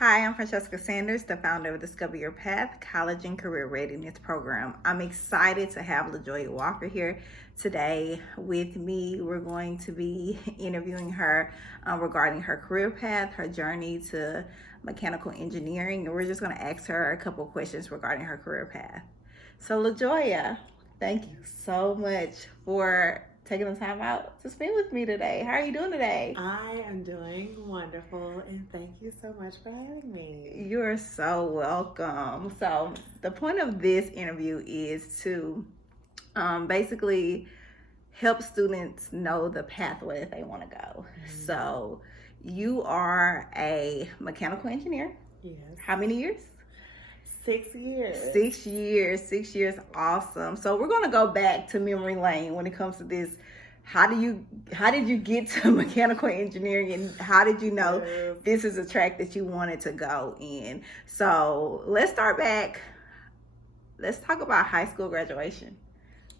Hi, I'm Francesca Sanders, the founder of Discover Your Path College and Career Readiness Program. I'm excited to have LaJoya Walker here today with me. We're going to be interviewing her regarding her career path, her journey to mechanical engineering, and we're just going to ask her a couple of questions regarding her career path. So LaJoya, thank you so much for taking the time out to spend with me today. How are you doing today? I am doing wonderful, and thank you so much for having me. You're so welcome. So the point of this interview is to basically help students know the pathway that they want to go. So you are a mechanical engineer. Yes. How many years? 6 years. 6 years. 6 years. Awesome. So we're going to go back to memory lane when it comes to this. How did you get to mechanical engineering, and how did you know this is a track that you wanted to go in? So let's start back. Let's talk about high school graduation.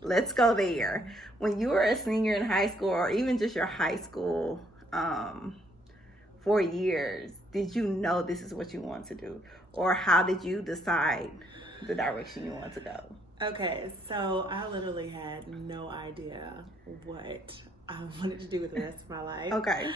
Let's go there. When you were a senior in high school, or even just your high school 4 years, did you know this is what you want to do? Or how did you decide the direction you want to go? Okay, so I literally had no idea what I wanted to do with the rest of my life. Okay.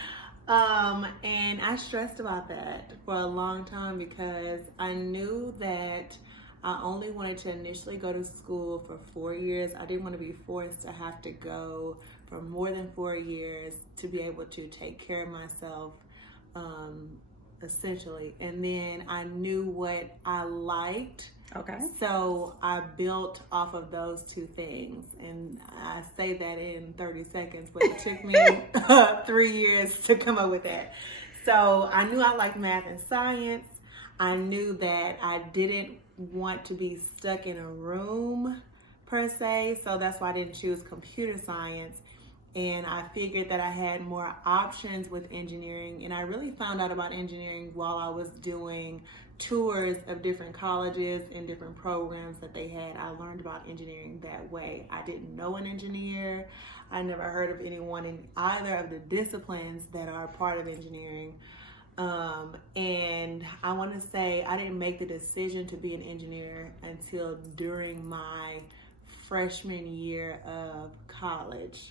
And I stressed about that for a long time because I knew that I only wanted to initially go to school for 4 years. I didn't want to be forced to have to go for more than 4 years to be able to take care of myself, essentially. And then I knew what I liked. Okay. So I built off of those two things. And I say that in 30 seconds, but it took me 3 years to come up with that. So I knew I liked math and science. I knew that I didn't want to be stuck in a room per se. So that's why I didn't choose computer science. And I figured that I had more options with engineering. And I really found out about engineering while I was doing tours of different colleges and different programs that they had. I learned about engineering that way. I didn't know an engineer. I never heard of anyone in either of the disciplines that are part of engineering. And I want to say I didn't make the decision to be an engineer until during my freshman year of college.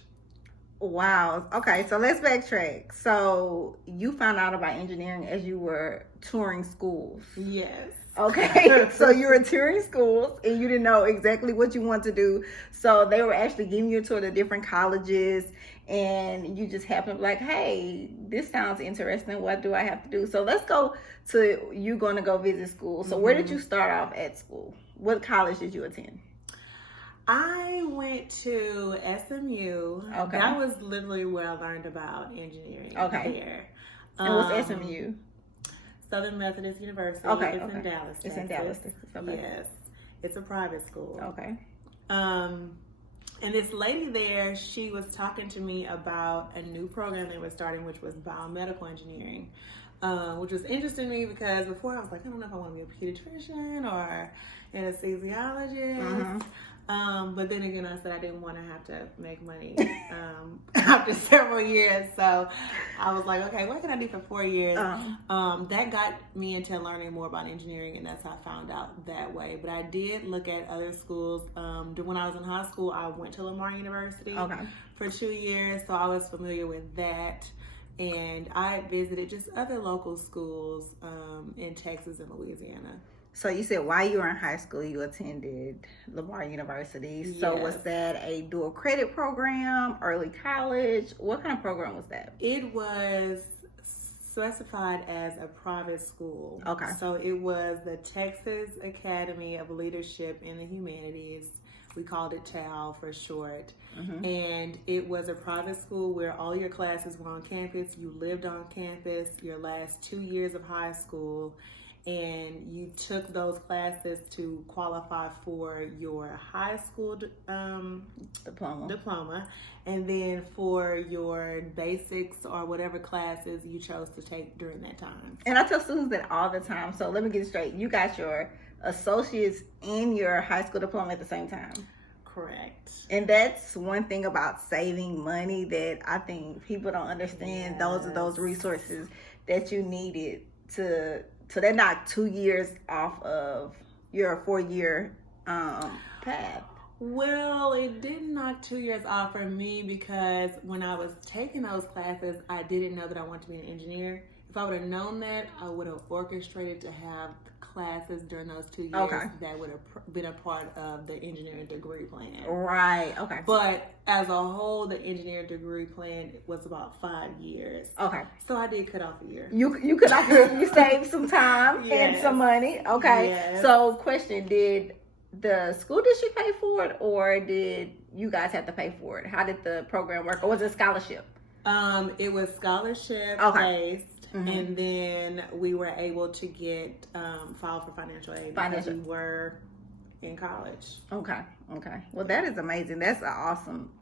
Wow. Okay, so let's backtrack. So you found out about engineering as you were touring schools. Yes. Okay, so you were touring schools and you didn't know exactly what you want to do. So they were actually giving you a tour of different colleges, and you just happened to be like, hey, this sounds interesting. What do I have to do? So let's go to you going to go visit school. So where did you start off at school? What college did you attend? I went to SMU. Okay. That was literally where I learned about engineering. Okay. There. And what's SMU? Southern Methodist University. Okay. It's in Dallas, It's Texas. in Dallas, Texas. Okay. Yes. It's a private school. Okay. And this lady there, she was talking to me about a new program they were starting, which was biomedical engineering, which was interesting to me because before I was like, I don't know if I want to be a pediatrician or anesthesiologist. But then again, I said I didn't want to have to make money after several years. So I was like, okay, what can I do for 4 years? That got me into learning more about engineering, and that's how I found out that way. But I did look at other schools. When I was in high school, I went to Lamar University for 2 years, so I was familiar with that. And I visited just other local schools in Texas and Louisiana. So you said while you were in high school, you attended Lamar University. Yes. So was that a dual credit program, early college? What kind of program was that? It was specified as a private school. Okay. So it was the Texas Academy of Leadership in the Humanities. We called it TAL for short. And it was a private school where all your classes were on campus. You lived on campus your last 2 years of high school. And you took those classes to qualify for your high school diploma, and then for your basics or whatever classes you chose to take during that time. And I tell students that all the time. So let me get it straight. You got your associates and your high school diploma at the same time. Correct. And that's one thing about saving money that I think people don't understand. Yes. Those are those resources that you needed to So that knocked 2 years off of your 4-year path. Well, it didn't knock 2 years off for me because when I was taking those classes, I didn't know that I wanted to be an engineer. If I would have known that, I would have orchestrated to have classes during those 2 years that would have been a part of the engineering degree plan. Right, okay. But as a whole, the engineering degree plan was about 5 years. Okay. So I did cut off a year. You cut off a year, you saved some time and some money. Okay. Yes. So question, did the school district pay for it or did you guys have to pay for it? How did the program work? Or was it scholarship? It was scholarship based. Mm-hmm. And then we were able to get filed for financial aid because we were in college. Okay. Well, that is amazing. That's an awesome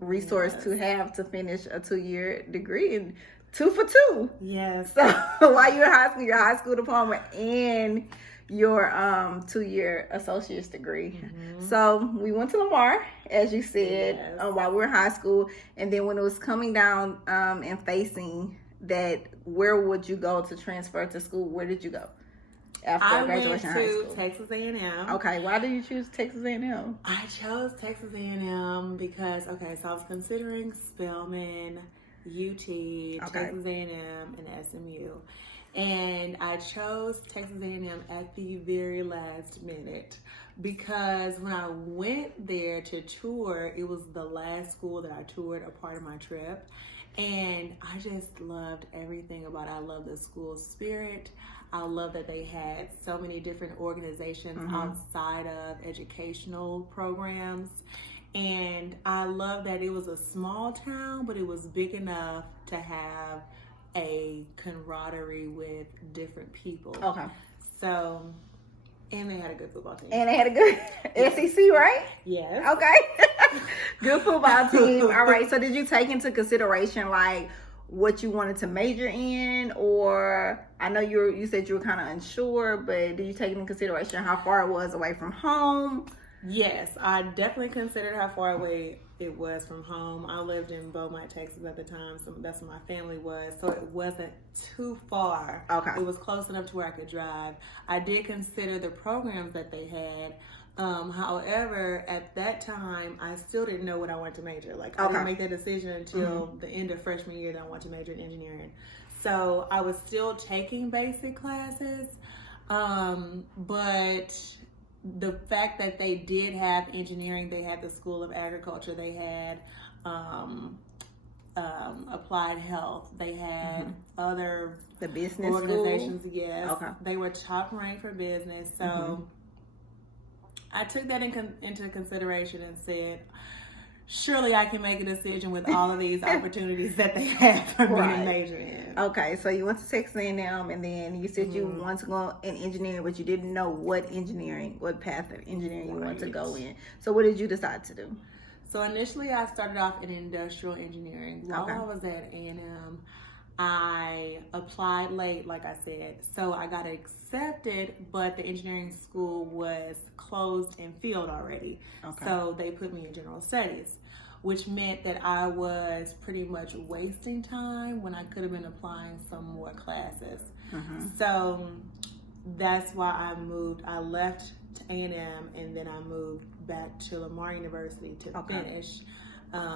resource to have to finish a 2-year degree, and 2 for 2. Yes. So while you're in high school, your high school diploma and your 2-year associate's degree. Mm-hmm. So we went to Lamar, as you said, while we were in high school, and then when it was coming down and facing that, where would you go to transfer to school? Where did you go after graduation high school? I went to Texas A&M. Okay, why did you choose Texas A&M? I chose Texas A&M because, so I was considering Spelman, UT, Texas A&M, and SMU. And I chose Texas A&M at the very last minute because when I went there to tour, it was the last school that I toured, a part of my trip. And I just loved everything about it. I love the school spirit. I love that they had so many different organizations outside of educational programs. And I love that it was a small town, but it was big enough to have a camaraderie with different people. Okay. So, and they had a good football team. And they had a good SEC, right? Yes. Okay. Good football team. All right. So did you take into consideration like what you wanted to major in, or I know you said you were kind of unsure, but did you take into consideration how far it was away from home? Yes, I definitely considered how far away it was from home. I lived in Beaumont, Texas at the time, so that's where my family was. So it wasn't too far. Okay. It was close enough to where I could drive. I did consider the programs that they had. However, at that time, I still didn't know what I wanted to major. Like, I didn't make that decision until the end of freshman year that I wanted to major in engineering. So I was still taking basic classes, but the fact that they did have engineering, they had the School of Agriculture, they had applied health, they had the business organizations. School? Yes, they were top ranked for business. So I took that into consideration and said, surely I can make a decision with all of these opportunities that they have for me to major in. Okay, so you went to Texas A&M, and then you said you wanted to go in engineering, but you didn't know what path of engineering you wanted to go in. So what did you decide to do? So initially I started off in industrial engineering. While I was at A&M, I applied late, like I said. So I got accepted, but the engineering school was closed and filled already. So they put me in general studies, which meant that I was pretty much wasting time when I could have been applying some more classes. So that's why I moved. I left to A&M and then I moved back to Lamar University to finish.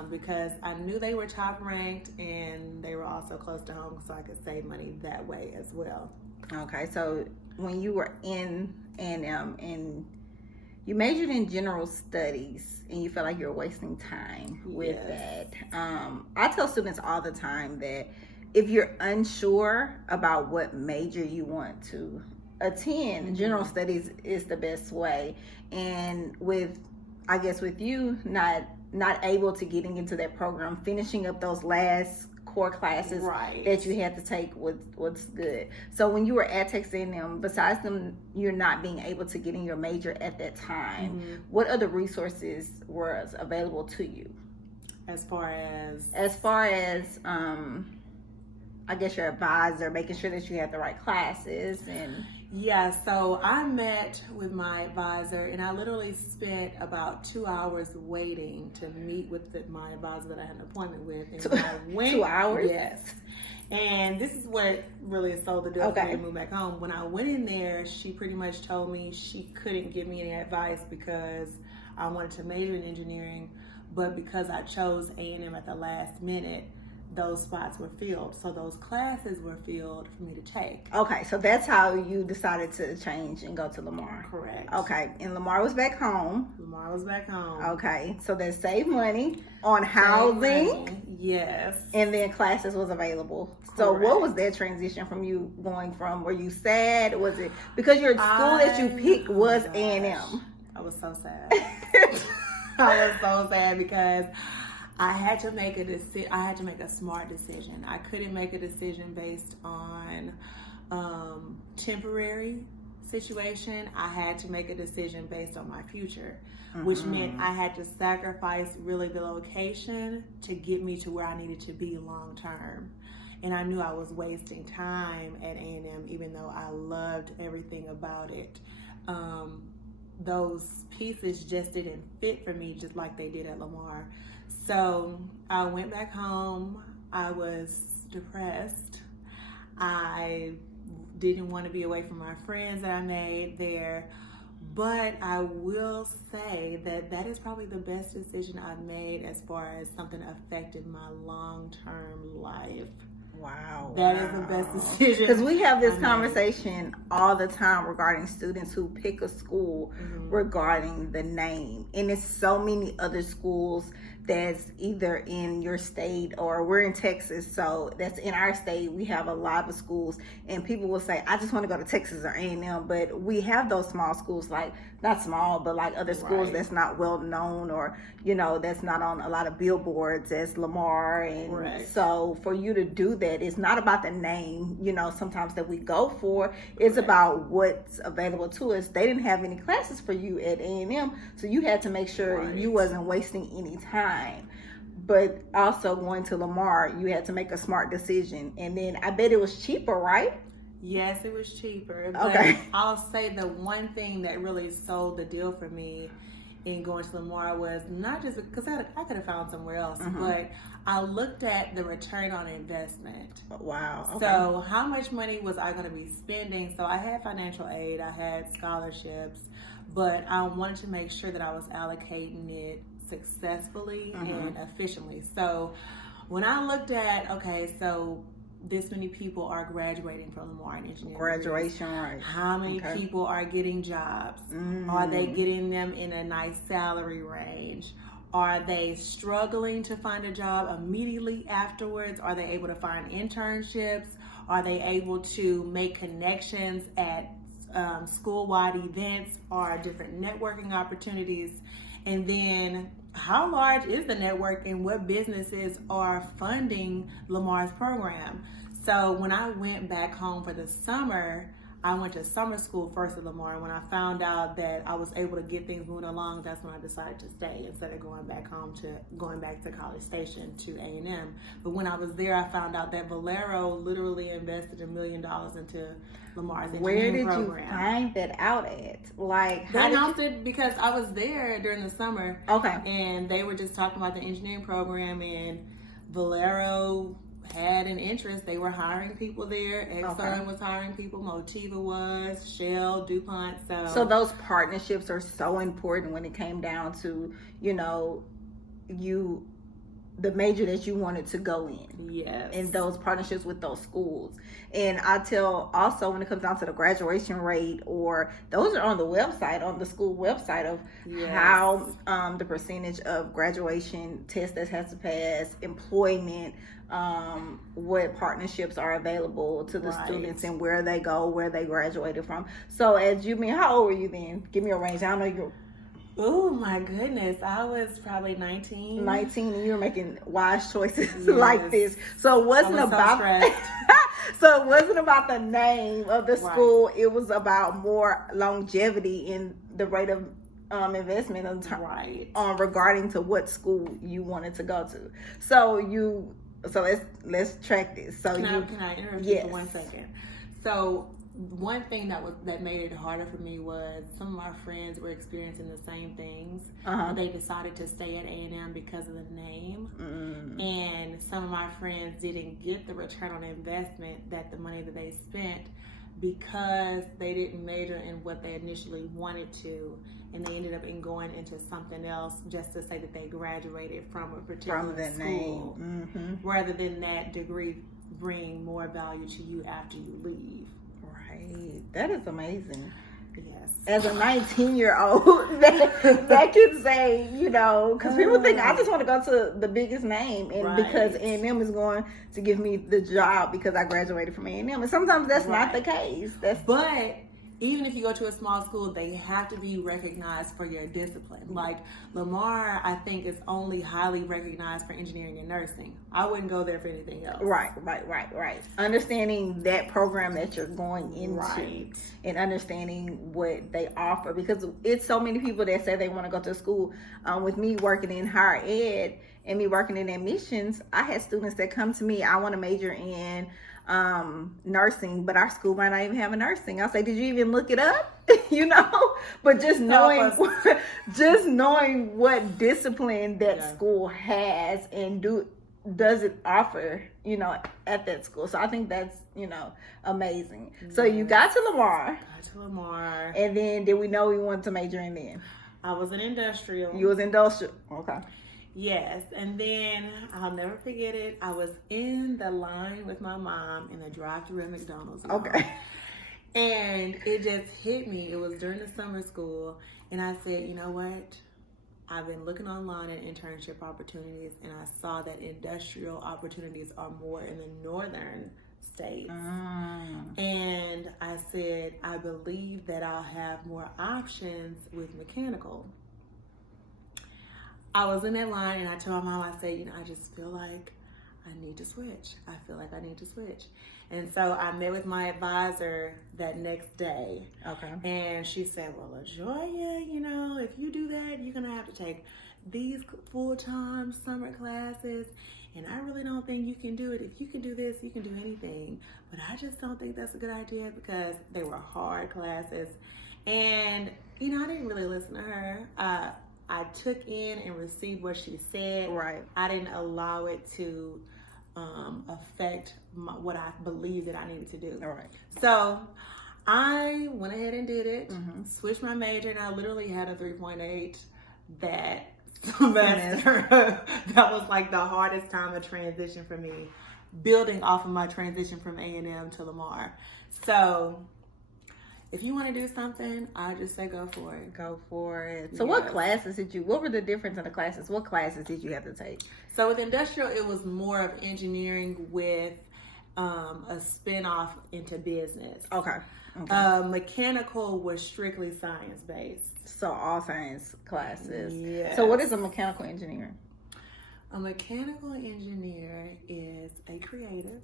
Because I knew they were top ranked and they were also close to home, so I could save money that way as well. Okay, so when you were in A&M and you majored in general studies and you felt like you were wasting time with that, I tell students all the time that if you're unsure about what major you want to attend, general studies is the best way. And with you not able to getting into that program, finishing up those last core classes that you had to take was good. So when you were at Texas A&M, besides them, you're not being able to get in your major at that time, what other resources were available to you? As far as I guess, your advisor, making sure that you had the right classes and... Yeah, so I met with my advisor, and I literally spent about 2 hours waiting to meet with my advisor that I had an appointment with. And when I went, 2 hours? Yes. And this is what really sold the deal for me to move back home. When I went in there, she pretty much told me she couldn't give me any advice because I wanted to major in engineering, but because I chose A&M at the last minute, those spots were filled. So those classes were filled for me to take. Okay, so that's how you decided to change and go to Lamar. Correct. Okay, and Lamar was back home. Lamar was back home. Okay, so they saved money on housing. Yes. And then classes was available. Correct. So what was that transition from you going from, were you sad? Was it, because your school that you picked was A&M? I was so sad. I was so sad because I had to make a smart decision. I couldn't make a decision based on temporary situation. I had to make a decision based on my future, which meant I had to sacrifice really the location to get me to where I needed to be long term. And I knew I was wasting time at A&M, even though I loved everything about it. Those pieces just didn't fit for me, just like they did at Lamar. So I went back home. I was depressed. I didn't want to be away from my friends that I made there. But I will say that that is probably the best decision I've made as far as something affected my long-term life. Wow. That is the best decision. Because we have this conversation all the time regarding students who pick a school regarding the name. And it's so many other schools that's either in your state, or we're in Texas, so that's in our state. We have a lot of schools, and people will say, I just want to go to Texas or A&M, but we have those small schools, like, not small, but like other schools that's not well known, or, you know, that's not on a lot of billboards as Lamar. And so for you to do that, it's not about the name, you know, sometimes that we go for, it's about what's available to us. They didn't have any classes for you at A&M, so you had to make sure you wasn't wasting any time. But also going to Lamar, you had to make a smart decision. And then I bet it was cheaper, right? Yes, it was cheaper. But I'll say the one thing that really sold the deal for me in going to Lamar was not just because I could have found somewhere else, but I looked at the return on investment. Wow. Okay. So how much money was I going to be spending? So I had financial aid, I had scholarships, but I wanted to make sure that I was allocating it successfully and efficiently. So when I looked at, okay, so this many people are graduating from Lamar in engineering. Graduation, right. How many people are getting jobs? Are they getting them in a nice salary range? Are they struggling to find a job immediately afterwards? Are they able to find internships? Are they able to make connections at school-wide events or different networking opportunities? And then how large is the network and what businesses are funding Lamar's program? So when I went back home for the summer, I went to summer school first at Lamar. When I found out that I was able to get things moving along, that's when I decided to stay instead of going back to College Station to A&M. But when I was there, I found out that Valero literally invested $1 million into Lamar's engineering program. Where did you find that out at? Like, they announced it because I was there during the summer. Okay. And they were just talking about the engineering program, and Valero had an interest. They were hiring people there. Exxon was hiring people. Motiva was. Shell, DuPont. So those partnerships are so important when it came down to, you know, the major that you wanted to go in. Yes. And those partnerships with those schools. And I tell also when it comes down to the graduation rate, or those are on the website, on the school website, of how the percentage of graduation test that has to pass, employment, what partnerships are available to the students and where they go, where they graduated from. So as you mean, how old were you then? Give me a range. I don't know you're... Oh my goodness, I was probably 19. 19, and you were making wise choices like this. So it wasn't about so it wasn't about the name of the school. It was about more longevity in the rate of investment on regarding to what school you wanted to go to. So you So let's track this. So can I interrupt you yes. for 1 second? So one thing that made it harder for me was some of my friends were experiencing the same things. They decided to stay at A&M because of the name, and some of my friends didn't get the return on investment that the money that they spent because they didn't major in what they initially wanted to, and they ended up going into something else just to say that they graduated from a particular school, rather than that degree bring more value to you after you leave. Right. That is amazing. Yes. As a 19-year-old, that can say, you know, because people think I just want to go to the biggest name, and because A&M is going to give me the job because I graduated from A&M, and sometimes that's not the case. But even if you go to a small school, they have to be recognized for your discipline. Like Lamar, I think, is only highly recognized for engineering and nursing. I wouldn't go there for anything else. Right. Understanding that program that you're going into and understanding what they offer, because it's so many people that say they want to go to school. With me working in higher ed and me working in admissions, I had students that come to me, I want to major in nursing, but our school might not even have a nursing. I'll say, did you even look it up? You know, but just knowing what discipline that school has and does it offer, you know, at that school. So I think that's, you know, amazing. So you got to Lamar. And then did we know we wanted to major in then? I was in industrial. You was industrial. Okay. Yes, and then I'll never forget it. I was in the line with my mom in the drive-thru at McDonald's. Okay. And it just hit me. It was during the summer school, and I said, you know what? I've been looking online at internship opportunities, and I saw that industrial opportunities are more in the northern states. And I said, I believe that I'll have more options with mechanical. I was in that line, and I told my mom, I said, you know, I just feel like I need to switch. I feel like I need to switch. And so I met with my advisor that next day. Okay. And she said, well, LaJoya, you know, if you do that, you're going to have to take these full-time summer classes. And I really don't think you can do it. If you can do this, you can do anything. But I just don't think that's a good idea because they were hard classes. And, you know, I didn't really listen to her. I took in and received what she said. Right. I didn't allow it to affect what I believed that I needed to do. All right. So I went ahead and did it, switched my major, and I literally had a 3.8 that semester. That was like the hardest time of transition for me, building off of my transition from A&M to Lamar. So if you want to do something, I just say go for it. Go for it. So what classes what were the difference in the classes? What classes did you have to take? So with industrial, it was more of engineering with a spin-off into business. Okay. Mechanical was strictly science-based. So all science classes. Yes. So what is a mechanical engineer? A mechanical engineer is a creative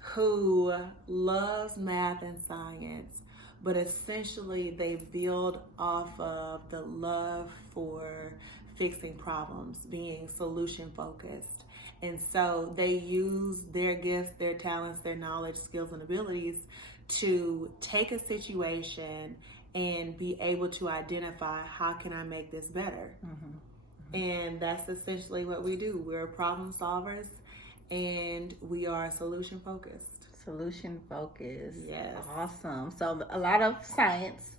who loves math and science, but essentially they build off of the love for fixing problems, being solution focused. And so they use their gifts, their talents, their knowledge, skills, and abilities to take a situation and be able to identify, how can I make this better? And that's essentially what we do. We're problem solvers, and we are solution focused. Solution focused. Yes. Awesome. So a lot of science.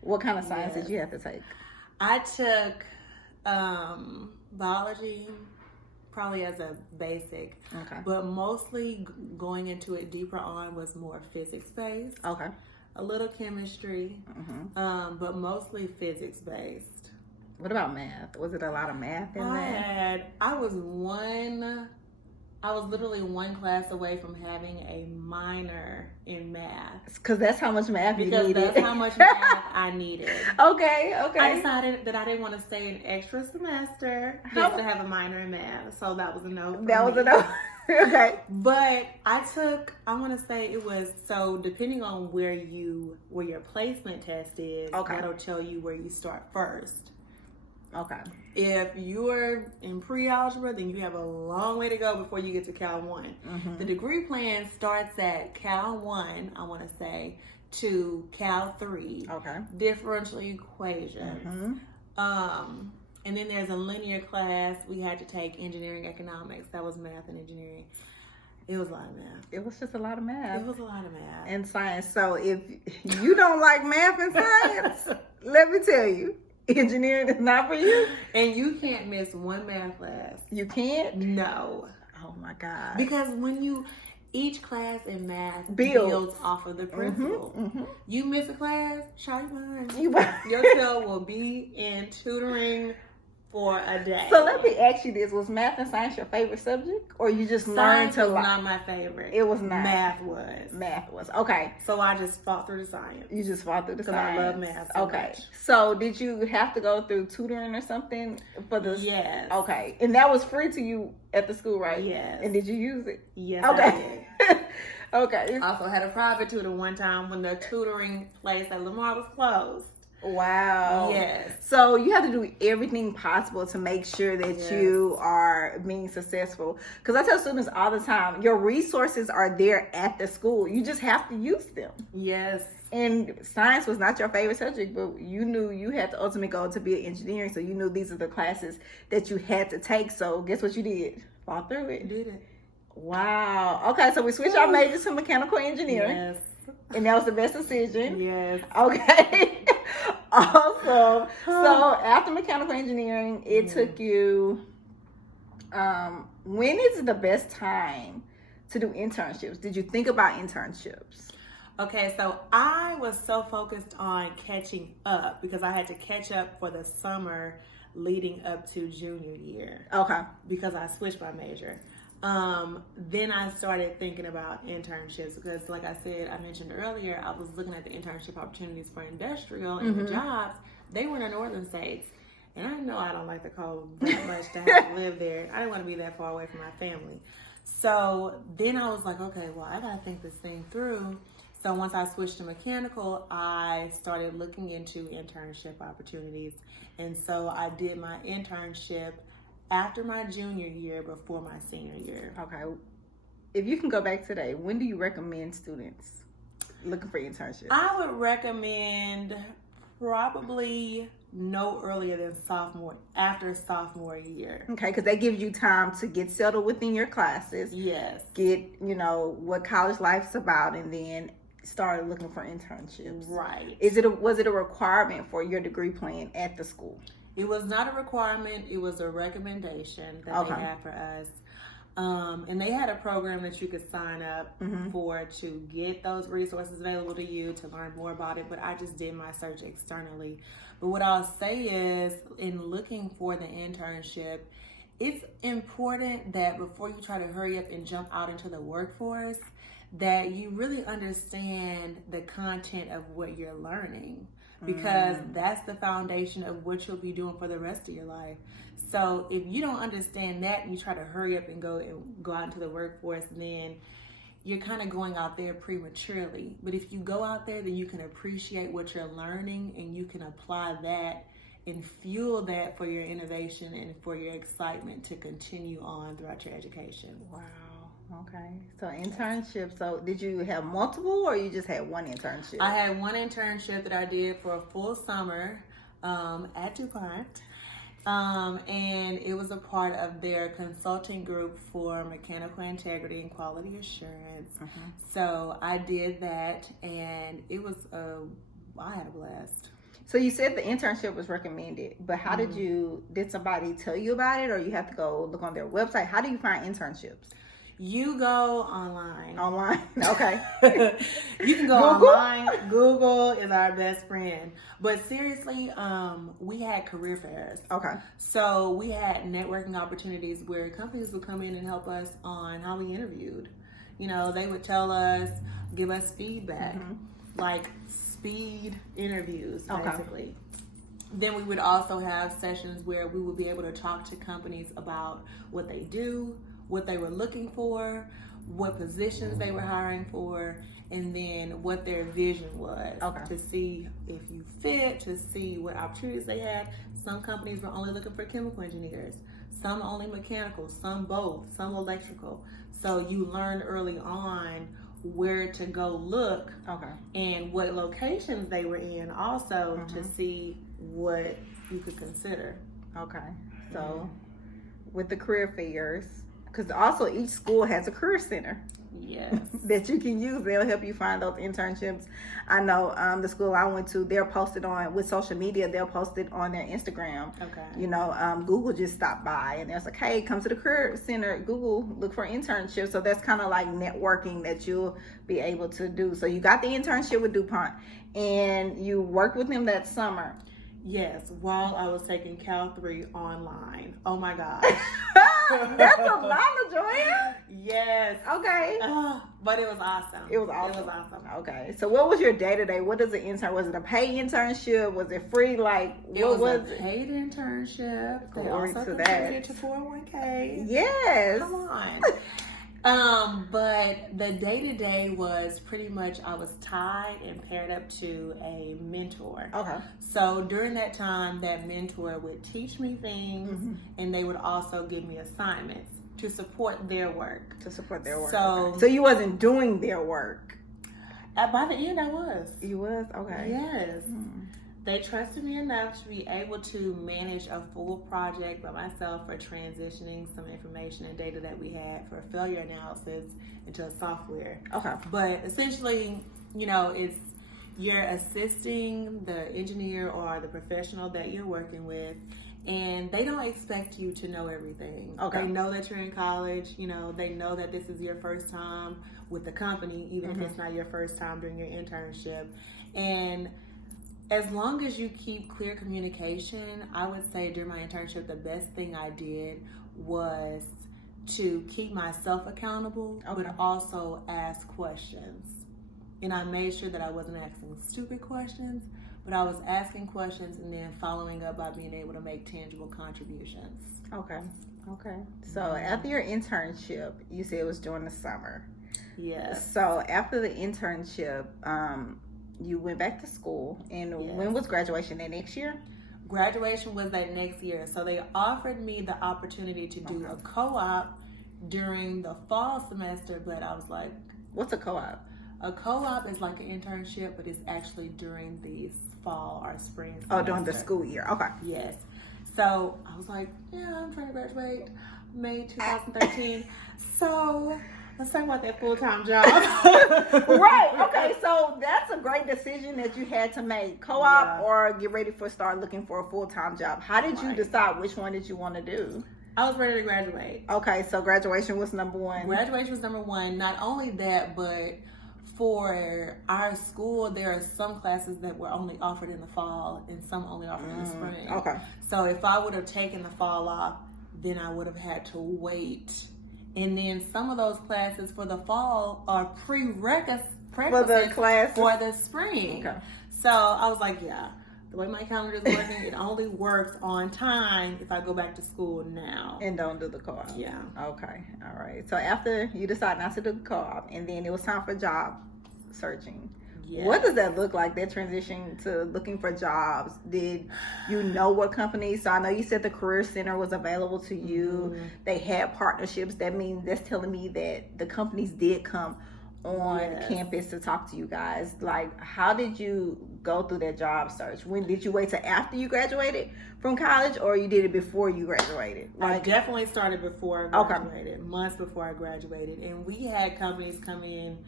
What kind of science did you have to take? I took biology, probably as a basic. Okay. But mostly going into it deeper on was more physics based. Okay. A little chemistry, but mostly physics based. What about math? Was it a lot of math in that? I was literally one class away from having a minor in math. Because that's how much math you needed. Because that's how much math I needed. Okay. I decided that I didn't want to stay an extra semester just to have a minor in math. So that was a no. That was a no. Okay. But I want to say it was, so depending on where your placement test is, that'll tell you where you start first. Okay. If you're in pre-algebra, then you have a long way to go before you get to Cal 1. Mm-hmm. The degree plan starts at Cal 1, I want to say, to Cal 3. Okay. Differential equations. Mm-hmm. And then there's a linear class. We had to take engineering economics. That was math and engineering. It was a lot of math. It was just a lot of math. It was a lot of math. And science. So if you don't like math and science, let me tell you, engineering is not for you. And you can't miss one math class. You can't? No. Oh my God. Because each class in math builds off of the principle. Mm-hmm. You miss a class, shut your You Your child will be in tutoring for a day. So let me ask you this: was math and science your favorite subject, or you just learned to like? Not my favorite. It was not. Math was. Math was okay. So I just fought through the science. You just fought through the science. Because I love math. So much. So did you have to go through tutoring or something for this? Yes. Okay, and that was free to you at the school, right? Yes. And did you use it? Yes. Okay. I did. Okay. I also had a private tutor one time when the tutoring place at Lamar was closed. Wow. Yes. So you have to do everything possible to make sure that you are being successful. Because I tell students all the time, your resources are there at the school. You just have to use them. Yes. And science was not your favorite subject, but you knew you had the ultimate goal to be an engineering. So you knew these are the classes that you had to take. So guess what you did? Fought through it. Did it. Wow. Okay, so we switched our majors to mechanical engineering. Yes. And that was the best decision. Yes. Okay. Awesome. So after mechanical engineering, it took you, when is the best time to do internships? Did you think about internships? Okay, so I was so focused on catching up because I had to catch up for the summer leading up to junior year. Okay. Because I switched my major. Then I started thinking about internships because, like I said, I mentioned earlier, I was looking at the internship opportunities for industrial and the jobs. They were in the northern states. And I know I don't like the cold that much to have to live there. I didn't want to be that far away from my family. So then I was like, okay, well, I got to think this thing through. So once I switched to mechanical, I started looking into internship opportunities. And so I did my internship after my junior year, before my senior year. Okay. If you can go back today, when do you recommend students looking for internships? I would recommend probably no earlier than after sophomore year. Okay, because that gives you time to get settled within your classes. Yes. Get, what college life's about, and then start looking for internships. Right. Was it a requirement for your degree plan at the school? It was not a requirement. It was a recommendation that they had for us. And they had a program that you could sign up for to get those resources available to you to learn more about it. But I just did my search externally. But what I'll say is, in looking for the internship, it's important that before you try to hurry up and jump out into the workforce, that you really understand the content of what you're learning. Because that's the foundation of what you'll be doing for the rest of your life. So if you don't understand that and you try to hurry up and go out into the workforce, then you're kind of going out there prematurely. But if you go out there, then you can appreciate what you're learning and you can apply that and fuel that for your innovation and for your excitement to continue on throughout your education. Wow. Okay. So internship. So did you have multiple, or you just had one internship? I had one internship that I did for a full summer at DuPont. And it was a part of their consulting group for mechanical integrity and quality assurance. So I did that, and it was I had a blast. So you said the internship was recommended, but how did somebody tell you about it, or you have to go look on their website? How do you find internships? You go online. Online? Okay. You can go online. Google is our best friend. But seriously, we had career fairs. Okay. So we had networking opportunities where companies would come in and help us on how we interviewed. They would tell us, give us feedback, like speed interviews, basically. Okay. Then we would also have sessions where we would be able to talk to companies about what they do, what they were looking for, what positions they were hiring for, and then what their vision was. Okay. To see if you fit, to see what opportunities they had. Some companies were only looking for chemical engineers, some only mechanical, some both, some electrical. So you learn early on where to go look, and what locations they were in also, to see what you could consider. Okay. So with the career fairs, because also each school has a career center. Yes. That you can use. They'll help you find those internships. I know the school I went to, they're posted on, with social media, they'll post it on their Instagram. Okay. You know, Google just stopped by and there's like, hey, come to the career center, Google, look for internships. So that's kind of like networking that you'll be able to do. So you got the internship with DuPont and you worked with them that summer. Yes, while I was taking Cal 3 online. Oh my gosh. That's a lot, LaJoya. Yes. Okay. But it was awesome. It was awesome. Okay. So what was your day-to-day? What does the intern, was it a paid internship? Was it free? Like, what was a paid internship. They Glory also to that. contributed to 401k. Yes. Come on. But the day-to-day was pretty much, I was tied and paired up to a mentor. Okay. So during that time, that mentor would teach me things, and they would also give me assignments to support their work. So you wasn't doing their work. By the end, I was. You was? Okay. Yes. They trusted me enough to be able to manage a full project by myself for transitioning some information and data that we had for failure analysis into a software. Okay. But essentially, you know, it's you're assisting the engineer or the professional that you're working with, and they don't expect you to know everything. Okay. They know that you're in college, you know, they know that this is your first time with the company, even if it's not your first time during your internship. And as long as you keep clear communication, I would say during my internship, the best thing I did was to keep myself accountable, but also ask questions. And I made sure that I wasn't asking stupid questions, but I was asking questions and then following up by being able to make tangible contributions. Okay. So after your internship, you said it was during the summer. Yes. So after the internship, you went back to school, and when was graduation? That next year? Graduation was that next year. So they offered me the opportunity to do a co-op during the fall semester, but I was like, what's a co-op? A co-op is like an internship, but it's actually during the fall or spring semester. Oh, during the school year. Okay. Yes. So I was like, yeah, I'm trying to graduate May 2013. So let's talk about that full-time job. Right. Okay. So that's a great decision that you had to make. Co-op or get ready for start looking for a full-time job. How did you decide which one did you want to do? I was ready to graduate. Okay. So graduation was number one. Graduation was number one. Not only that, but for our school, there are some classes that were only offered in the fall and some only offered in the spring. Okay. So if I would have taken the fall off, then I would have had to wait. And then some of those classes for the fall are prerequisites for the class for the spring. Okay. So I was like, yeah, the way my calendar is working, it only works on time if I go back to school now. And don't do the co-op. Yeah. Okay. All right. So after you decide not to do the co-op, and then it was time for job searching. Yes. What does that look like, that transition to looking for jobs? Did you know what companies? So I know you said the Career Center was available to you. They had partnerships. That means that's telling me that the companies did come on campus to talk to you guys. Like, how did you go through that job search? When did you wait till after you graduated from college, or you did it before you graduated? I definitely started before I graduated, months before I graduated. And we had companies come in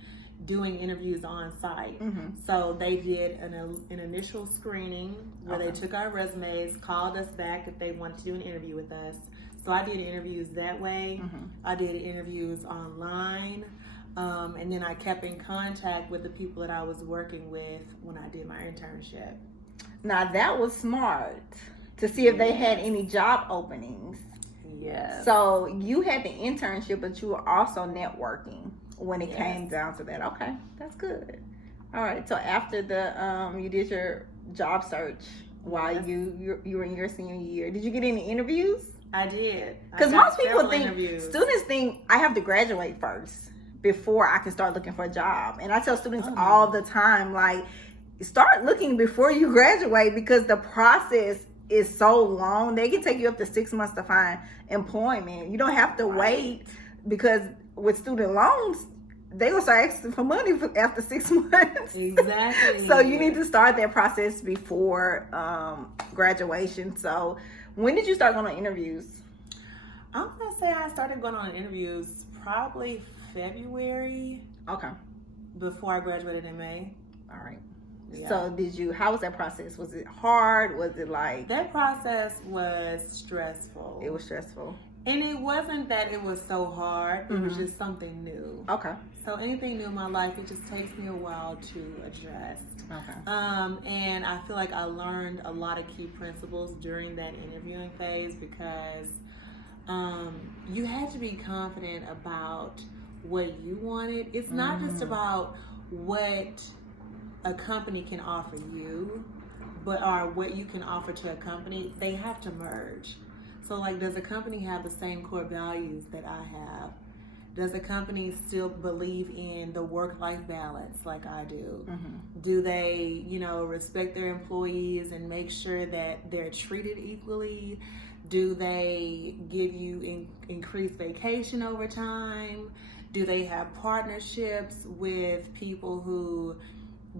doing interviews on site. So they did an initial screening where they took our resumes, called us back if they wanted to do an interview with us. So I did interviews that way. I did interviews online. And then I kept in contact with the people that I was working with when I did my internship. Now that was smart, to see if they had any job openings. Yes. So you had the internship, but you were also networking when it came down to that. Okay, that's good. All right. So after the you did your job search while you were in your senior year, did you get any interviews? I did. Because most people think, students think I have to graduate first before I can start looking for a job? And I tell students all the time, like, start looking before you graduate, because the process is so long. They can take you up to 6 months to find employment. You don't have to wait, because with student loans, they will start asking for money after 6 months. Exactly. So you need to start that process before graduation. So when did you start going on interviews? I'm gonna say I started going on interviews probably February. Okay. Before I graduated in May. All right. Yeah. So how was that process? Was it hard? Was it like... That process was stressful. It was stressful. And it wasn't that it was so hard. It was just something new. Okay. So anything new in my life, it just takes me a while to adjust. Okay. And I feel like I learned a lot of key principles during that interviewing phase, because you had to be confident about what you wanted. It's not just about what a company can offer you, but what you can offer to a company. They have to merge. So, like, does a company have the same core values that I have? Does a company still believe in the work-life balance like I do? Do they, respect their employees and make sure that they're treated equally? Do they give you increased vacation over time? Do they have partnerships with people who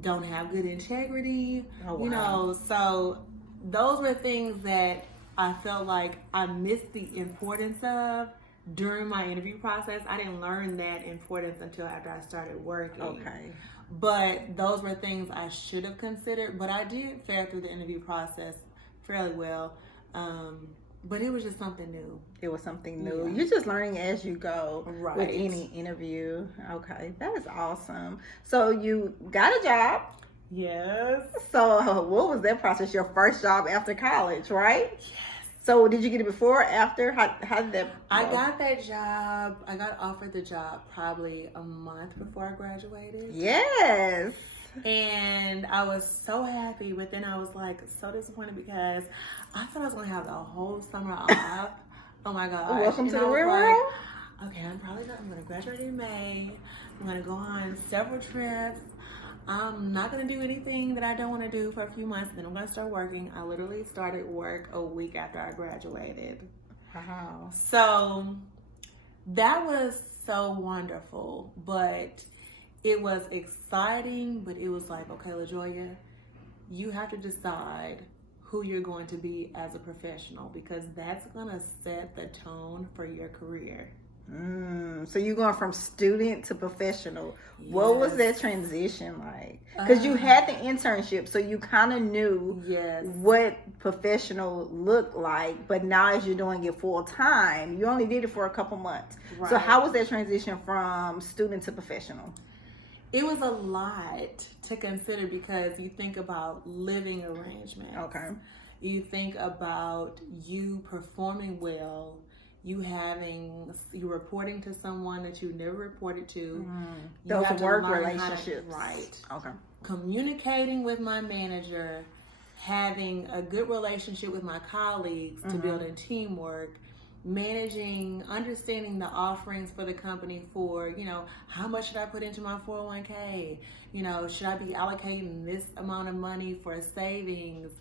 don't have good integrity? Oh, wow. So those were things that I felt like I missed the importance of during my interview process. I didn't learn that importance until after I started working. Okay. But those were things I should have considered. But I did fare through the interview process fairly well. But it was just something new. It was something new. Yeah. You're just learning as you go Right. with any interview. Okay, that is awesome. So you got a job. Yes. So what was that process? Your first job after college, right? Yes. So did you get it before or after? How did that go? I got that job. I got offered the job probably a month before I graduated. Yes. And I was so happy, but then I was like so disappointed because I thought I was going to have the whole summer off. Oh my gosh. Welcome to And the I was real like, world. Okay, I'm going to graduate in May. I'm going to go on several trips. I'm not going to do anything that I don't want to do for a few months. Then I'm going to start working. I literally started work a week after I graduated. Wow. So that was so wonderful, but it was exciting, but it was like, okay, LaJoya, you have to decide who you're going to be as a professional, because that's going to set the tone for your career. So you're going from student to professional. Yes. What was that transition like? Because you had the internship, so you kind of knew what professional looked like. But now as you're doing it full time, you only did it for a couple months. Right. So how was that transition from student to professional? It was a lot to consider, because you think about living arrangements. Okay. You think about you performing well. You reporting to someone that you never reported to. Those work relationships. Right. Okay. Communicating with my manager, having a good relationship with my colleagues to build in teamwork, understanding the offerings for the company for, how much should I put into my 401k? Should I be allocating this amount of money for savings?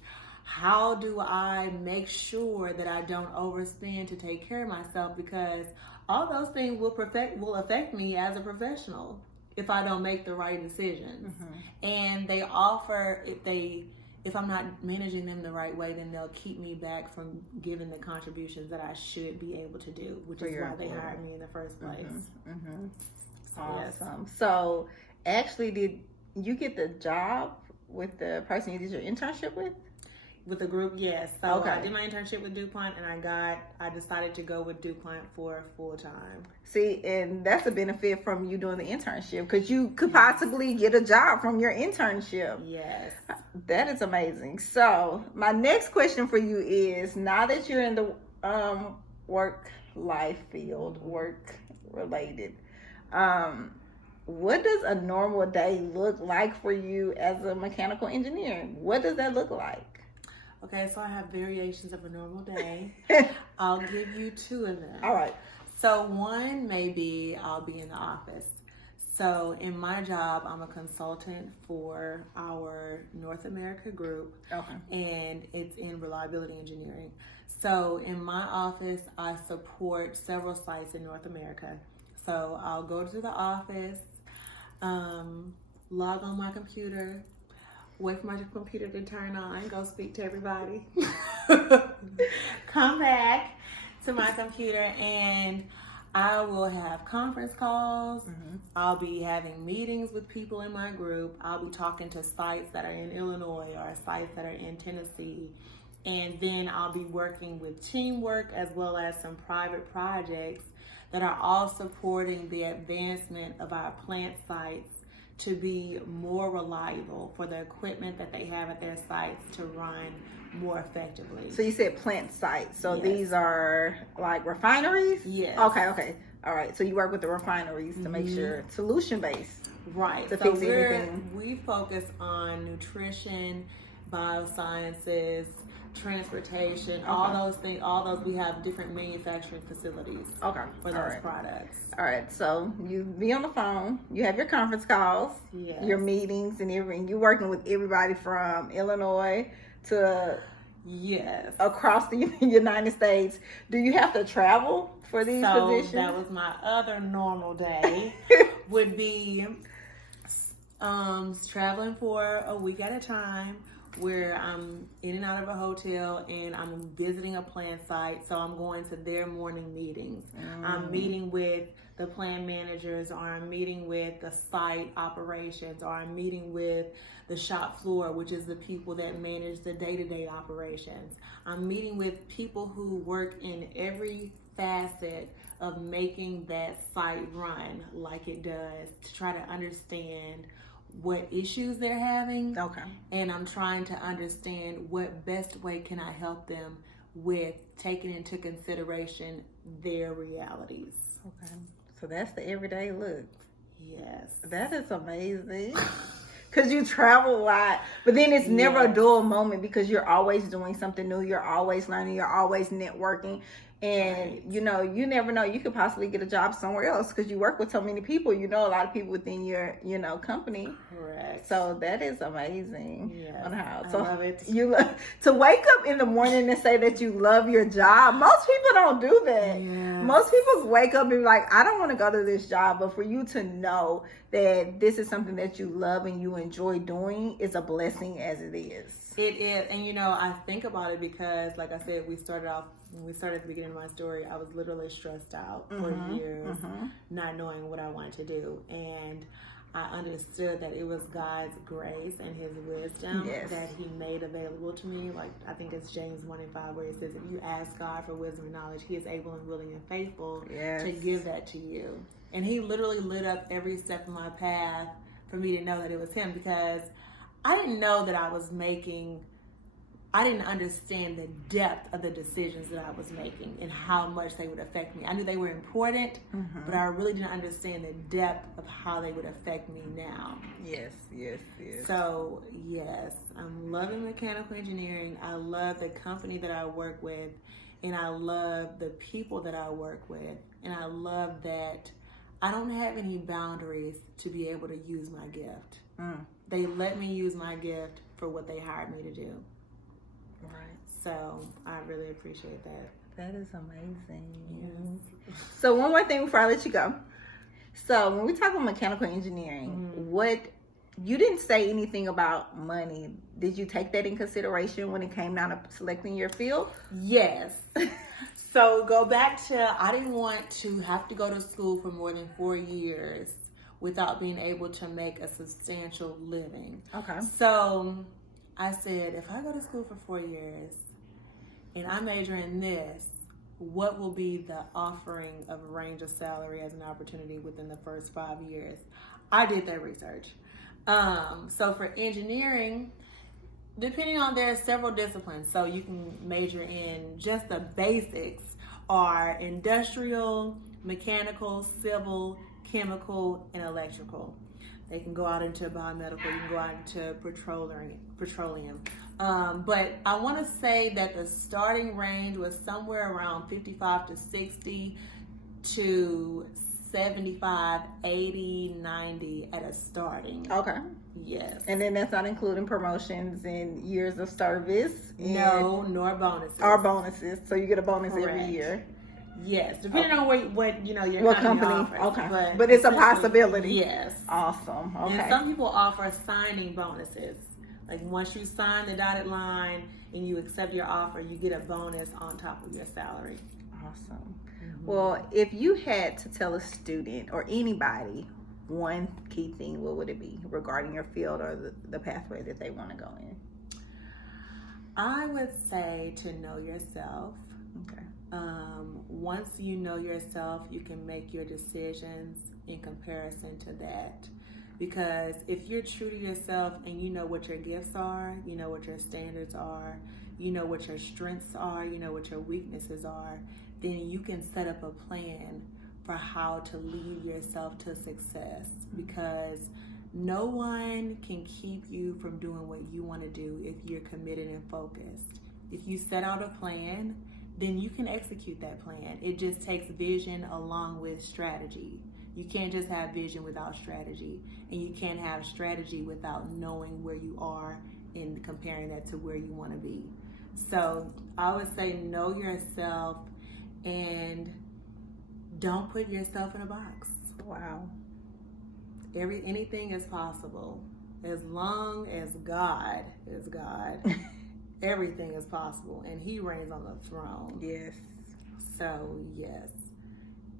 How do I make sure that I don't overspend to take care of myself? Because all those things will affect me as a professional if I don't make the right decisions. And they offer, if I'm not managing them the right way, then they'll keep me back from giving the contributions that I should be able to do, which is why they hired me in the first place. Awesome. So actually, did you get the job with the person you did your internship with? With the group, yes. So I did my internship with DuPont, and I decided to go with DuPont for full time. See, and that's a benefit from you doing the internship, because you could possibly get a job from your internship. Yes. That is amazing. So my next question for you is, now that you're in the work life field, work related, what does a normal day look like for you as a mechanical engineer? What does that look like? Okay, so I have variations of a normal day. I'll give you two of them. All right. So one, maybe I'll be in the office. So in my job, I'm a consultant for our North America group. Okay. And it's in reliability engineering. So in my office, I support several sites in North America. So I'll go to the office, log on my computer, wait for my computer to turn on, go speak to everybody, come back to my computer, and I will have conference calls. Mm-hmm. I'll be having meetings with people in my group. I'll be talking to sites that are in Illinois or sites that are in Tennessee. And then I'll be working with teamwork as well as some private projects that are all supporting the advancement of our plant sites to be more reliable for the equipment that they have at their sites to run more effectively. So you said plant sites. So Yes. these are like refineries? Yes. Okay. All right. So you work with the refineries to make sure solution-based. Right. To So fix anything. we focus on nutrition, biosciences, transportation, all those things. All those, we have different manufacturing facilities Okay. for those products. All right. So you be on the phone. You have your conference calls, Yes. your meetings, and everything. You're working with everybody from Illinois to Yes. across the United States. Do you have to travel for these positions? That was my other normal day. Would be traveling for a week at a time, where I'm in and out of a hotel and I'm visiting a plant site. So I'm going to their morning meetings. I'm meeting with the plant managers, or I'm meeting with the site operations, or I'm meeting with the shop floor, which is the people that manage the day-to-day operations. I'm meeting with people who work in every facet of making that site run like it does, to try to understand what issues they're having. Okay. And I'm trying to understand what best way can I help them with taking into consideration their realities. Okay. So that's the everyday look. Yes. That is amazing. Because you travel a lot, but then it's never a dull moment, because you're always doing something new. You're always learning. You're always networking. And, you know, you never know. You could possibly get a job somewhere else because you work with so many people. You know a lot of people within your, company. Correct. So that is amazing. Yes. On how. I So love it. to wake up in the morning and say that you love your job, most people don't do that. Yes. Most people wake up and be like, I don't want to go to this job. But for you to know that this is something that you love and you enjoy doing is a blessing as it is. It is. And, I think about it because, like I said, when we started at the beginning of my story, I was literally stressed out for years, not knowing what I wanted to do. And I understood that it was God's grace and his wisdom that he made available to me. Like, I think it's James 1:5, where it says, if you ask God for wisdom and knowledge, he is able and willing and faithful to give that to you. And he literally lit up every step of my path for me to know that it was him, because I didn't know that I didn't understand the depth of the decisions that I was making and how much they would affect me. I knew they were important, but I really didn't understand the depth of how they would affect me now. Yes. So, yes, I'm loving mechanical engineering. I love the company that I work with, and I love the people that I work with, and I love that I don't have any boundaries to be able to use my gift. They let me use my gift for what they hired me to do. Right. So I really appreciate that. That is amazing. Yes. So one more thing before I let you go. So when we talk about mechanical engineering, you didn't say anything about money. Did you take that in consideration when it came down to selecting your field? Yes. So go back to, I didn't want to have to go to school for more than 4 years without being able to make a substantial living. Okay. So I said, if I go to school for 4 years and I major in this, what will be the offering of a range of salary as an opportunity within the first 5 years? I did that research. So for engineering, depending on, there are several disciplines. So you can major in just the basics, are industrial, mechanical, civil, chemical, and electrical. They can go out into biomedical, you can go out into petroleum. But I want to say that the starting range was somewhere around 55 to 60 to 75, 80, 90 at a starting. Okay. Yes. And then that's not including promotions and years of service. No, nor bonuses. Or bonuses. So you get a bonus every Correct. year. Yes, depending on what your what company company offers. Okay. But it's a possibility. Yes. Awesome. Okay. And some people offer signing bonuses. Like once you sign the dotted line and you accept your offer, you get a bonus on top of your salary. Awesome. Well, if you had to tell a student or anybody one key thing, what would it be regarding your field or the pathway that they want to go in? I would say to know yourself. Okay. Once you know yourself, you can make your decisions in comparison to that. Because if you're true to yourself and you know what your gifts are, you know what your standards are, you know what your strengths are, you know what your weaknesses are, then you can set up a plan for how to lead yourself to success. Because no one can keep you from doing what you want to do if you're committed and focused. If you set out a plan, then you can execute that plan. It just takes vision along with strategy. You can't just have vision without strategy, and you can't have strategy without knowing where you are and comparing that to where you want to be. So I would say know yourself and don't put yourself in a box. Wow. Anything is possible. As long as God is God, everything is possible, and He reigns on the throne. Yes. So yes,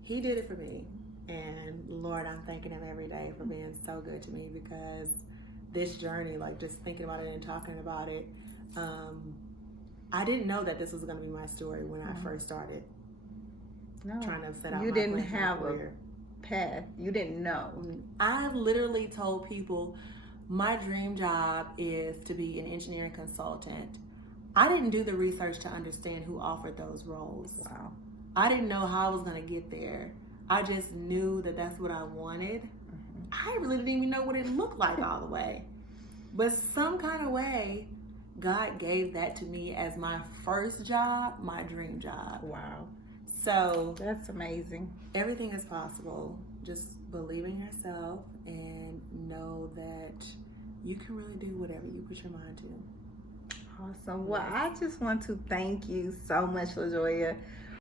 He did it for me. And Lord, I'm thanking Him every day for being so good to me, because this journey, like just thinking about it and talking about it, I didn't know that this was going to be my story when I first started. No, trying to set out you my didn't plan for have my a career. path. You didn't know. I literally told people my dream job is to be an engineering consultant. I didn't do the research to understand who offered those roles. Wow. I didn't know how I was going to get there. I just knew that that's what I wanted. I really didn't even know what it looked like all the way. But some kind of way, God gave that to me as my first job, my dream job. Wow. So That's amazing. everything is possible. Just believe in yourself and know that you can really do whatever you put your mind to. Awesome. Well, I just want to thank you so much, LaJoya,